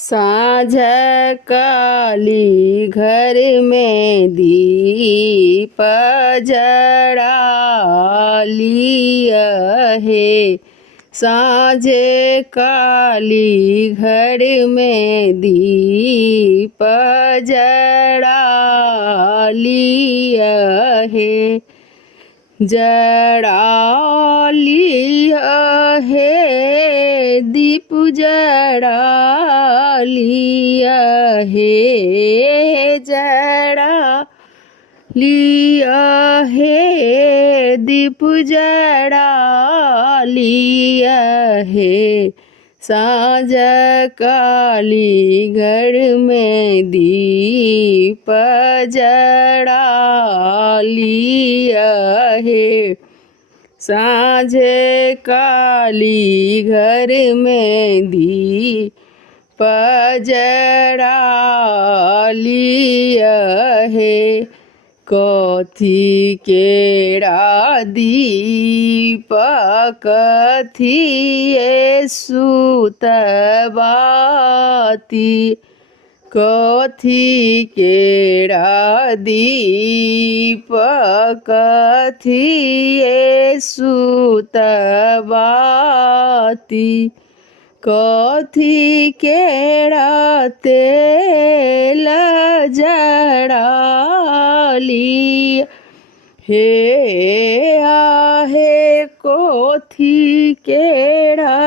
साँझ काली घर में दीप जड़ा लिया है। साँझ काली घर में दीप जड़ा लिया है। जड़ा लिया है, दीप जड़ा लिया है। जड़ा लिया है, दीप जड़ा लिया है। साँझ काली घर में दीप जड़ा लिया है। साँझ काली घर में दीप जड़ा लिया है। कथी केरा दीप कथी सुतबाती। कथी केरा दीप कथी सुतबाती। कथी केरा तेल जड़ा लिया हे। आहे कथी केरा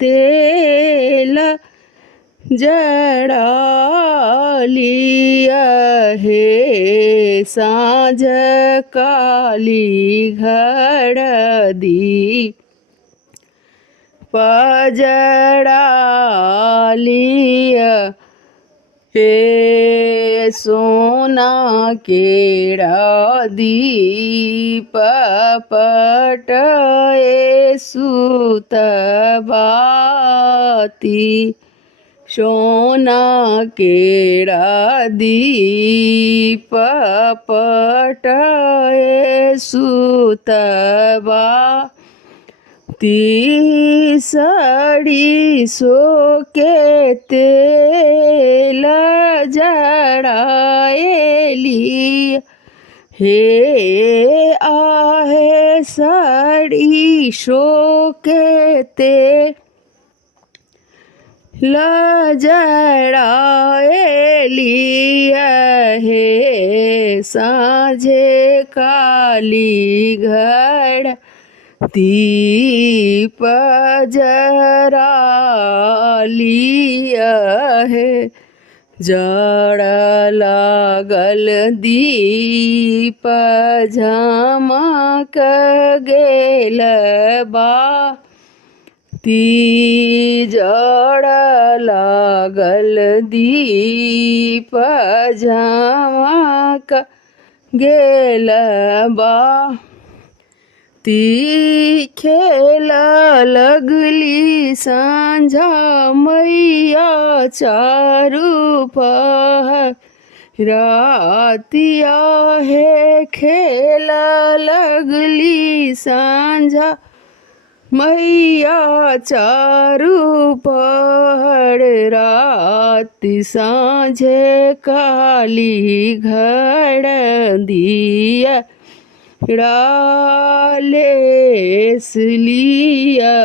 तेल जड़ा लिया है। साँझ काली घर दी पजड़ा लिया हे। सोना केरा दीप पटए सुतबाती। सोना केरा दीप पटए सुतबाती। सड़ी सो के तेल जड़ाए लिया हे। आहे सड़ी सो के तेल जड़ाए लिया है। साँझ काली घर दीप जड़ा लिया है। जड़ लागल दीप झमक गेल बा। ती जड़ लागल दीप झमक गेल बा। ती खेल लगली साँझा मैया चारू पहर रातिया है। खेल लगली साँझा मैया चारू पहर राति। साँझ काली घर दिया डालेस लिया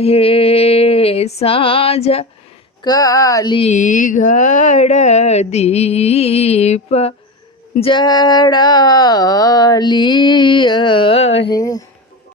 है। साँझ काली घर दीप जड़ा